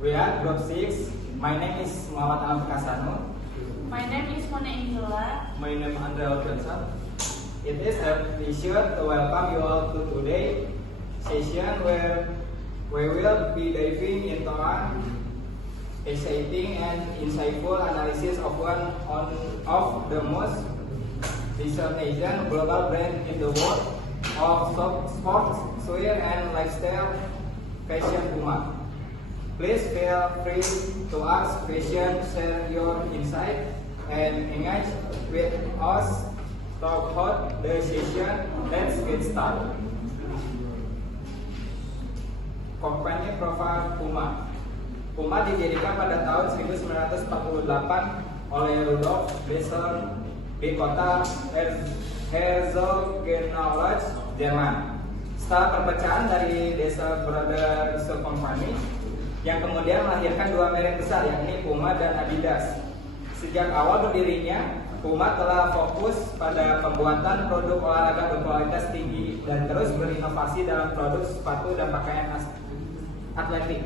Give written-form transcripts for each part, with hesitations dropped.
We are group 6. My name is Muhammad Alam Kasano. My name is Mona Angela. My name is Andre Alfonso. It is a pleasure to welcome you all to today's session where we will be diving into an exciting and insightful analysis of one of the most discerning global brand in the world of sports, wear and lifestyle fashion, Puma. Please feel free to ask questions, share your insight, and engage with us throughout the session. Let's get started. Company profile Puma. Puma didirikan pada tahun 1948 oleh Rudolf Dassler di kota Herzogenaurach, Jerman. Setelah perpecahan dari Dassler Brothers Company yang kemudian melahirkan dua merek besar, yakni Puma dan Adidas. Sejak awal berdirinya, Puma telah fokus pada pembuatan produk olahraga berkualitas tinggi dan terus berinovasi dalam produk sepatu dan pakaian atletik.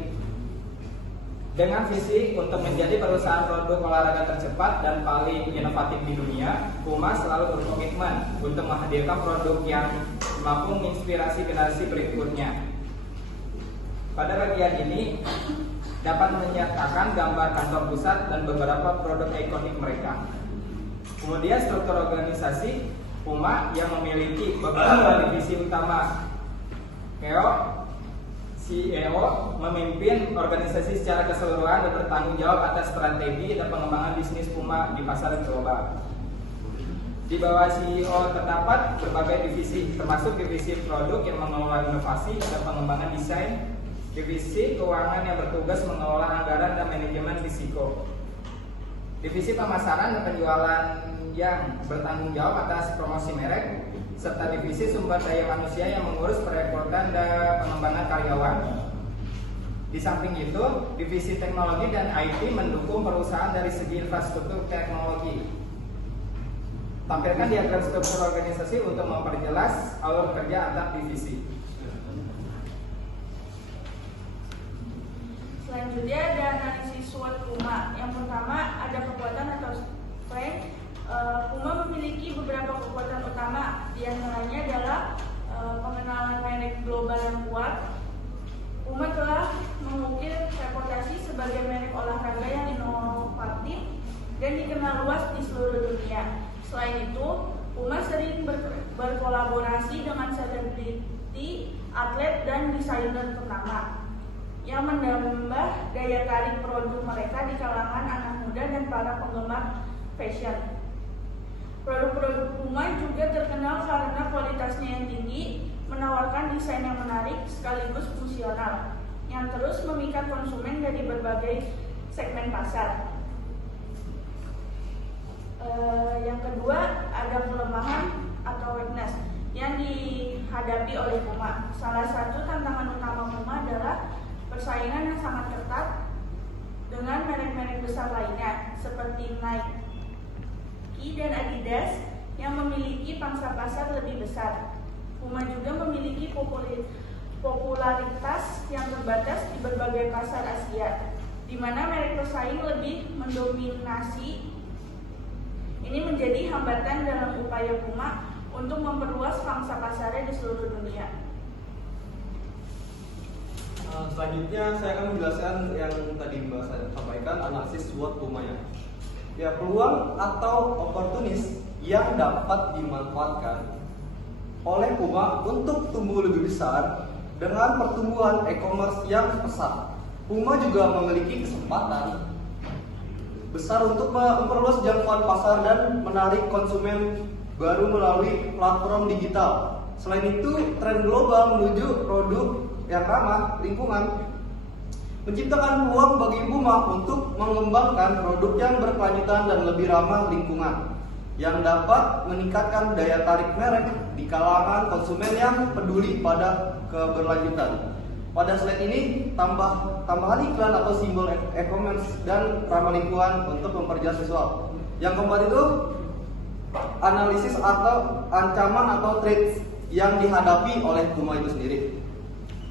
Dengan visi untuk menjadi perusahaan produk olahraga tercepat dan paling inovatif di dunia, Puma selalu berkomitmen untuk menghadirkan produk yang mampu menginspirasi generasi berikutnya. Pada bagian ini dapat menyatakan gambar kantor pusat dan beberapa produk ikonik mereka. Kemudian struktur organisasi Puma yang memiliki beberapa divisi utama. CEO memimpin organisasi secara keseluruhan dan bertanggung jawab atas strategi dan pengembangan bisnis Puma di pasar global. Di bawah CEO terdapat berbagai divisi, termasuk divisi produk yang mengelola inovasi dan pengembangan desain, divisi keuangan yang bertugas mengelola anggaran dan manajemen risiko, divisi pemasaran dan penjualan yang bertanggung jawab atas promosi merek, serta divisi sumber daya manusia yang mengurus perekrutan dan pengembangan karyawan. Di samping itu, divisi teknologi dan IT mendukung perusahaan dari segi infrastruktur teknologi. Tampilkan diagram struktur organisasi untuk memperjelas alur kerja antar divisi. Selanjutnya ada analisis SWOT Puma. Yang pertama ada kekuatan atau strength. Puma memiliki beberapa kekuatan utama. Di antaranya adalah pengenalan merek global yang kuat. Puma telah mengukir reputasi sebagai merek olahraga yang inovatif dan dikenal luas di seluruh dunia. Selain itu, Puma sering berkolaborasi dengan selebriti, atlet, dan desainer ternama yang menambah daya tarik produk mereka di kalangan anak muda dan para penggemar fashion. Produk-produk Puma juga terkenal karena kualitasnya yang tinggi, menawarkan desain yang menarik sekaligus fungsional, yang terus memikat konsumen dari berbagai segmen pasar. Yang kedua, ada kelemahan atau weakness yang dihadapi oleh Puma. Salah satu tantangan utama Puma adalah persaingan yang sangat ketat dengan merek-merek besar lainnya seperti Nike dan Adidas yang memiliki pangsa pasar lebih besar. Puma juga memiliki popularitas yang terbatas di berbagai pasar Asia, di mana merek pesaing lebih mendominasi. Ini menjadi hambatan dalam upaya Puma untuk memperluas pangsa pasarnya di seluruh dunia. Selanjutnya saya akan menjelaskan yang tadi Mbak saya sampaikan, analisis SWOT Puma ya. Ya, peluang atau opportunis yang dapat dimanfaatkan oleh Puma untuk tumbuh lebih besar dengan pertumbuhan e-commerce yang pesat. Puma juga memiliki kesempatan besar untuk memperluas jangkauan pasar dan menarik konsumen baru melalui platform digital. Selain itu, tren global menuju produk yang ramah lingkungan menciptakan peluang bagi Puma untuk mengembangkan produk yang berkelanjutan dan lebih ramah lingkungan yang dapat meningkatkan daya tarik merek di kalangan konsumen yang peduli pada keberlanjutan. Pada slide ini tambahan iklan atau simbol e-commerce dan ramah lingkungan untuk memperjelas visual. Yang keempat itu analisis atau ancaman atau threats yang dihadapi oleh Puma itu sendiri.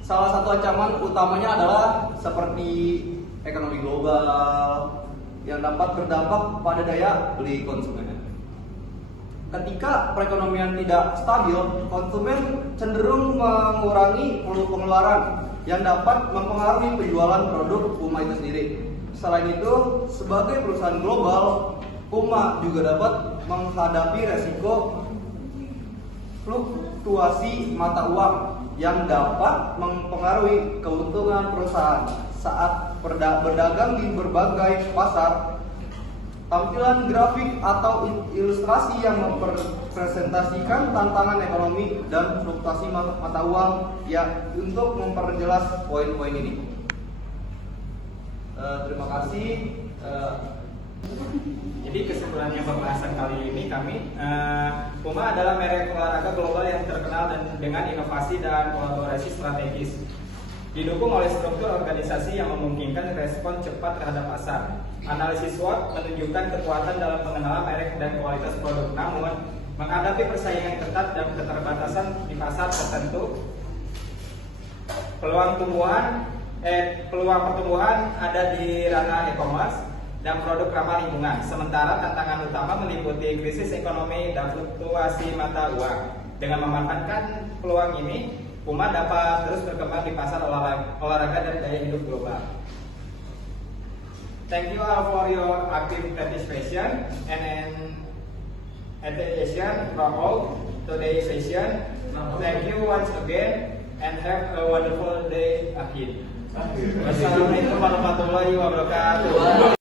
Salah satu ancaman utamanya adalah seperti ekonomi global yang dapat berdampak pada daya beli konsumen. Ketika perekonomian tidak stabil, konsumen cenderung mengurangi pengeluaran yang dapat mempengaruhi penjualan produk Puma itu sendiri. Selain itu, sebagai perusahaan global, Puma juga dapat menghadapi resiko fluktuasi mata uang yang dapat mempengaruhi keuntungan perusahaan saat berdagang di berbagai pasar. Tampilan grafik atau ilustrasi yang mempresentasikan tantangan ekonomi dan fluktuasi mata uang ya untuk memperjelas poin-poin ini. Terima kasih. Jadi kesimpulannya pembahasan kali ini Puma adalah merek olahraga global yang terkenal dan dengan inovasi dan kolaborasi strategis. Didukung oleh struktur organisasi yang memungkinkan respon cepat terhadap pasar. Analisis SWOT menunjukkan kekuatan dalam pengenalan merek dan kualitas produk. Namun, menghadapi persaingan ketat dan keterbatasan di pasar tertentu, peluang pertumbuhan ada di ranah e-commerce dan produk ramah lingkungan. Sementara tantangan utama meliputi krisis ekonomi dan fluktuasi mata uang. Dengan memanfaatkan peluang ini, Puma dapat terus berkembang di pasar olahraga dan gaya hidup global. Thank you all for your active participation and attention from all today's session. Thank you once again and have a wonderful day ahead. Wassalamualaikum warahmatullahi wabarakatuh.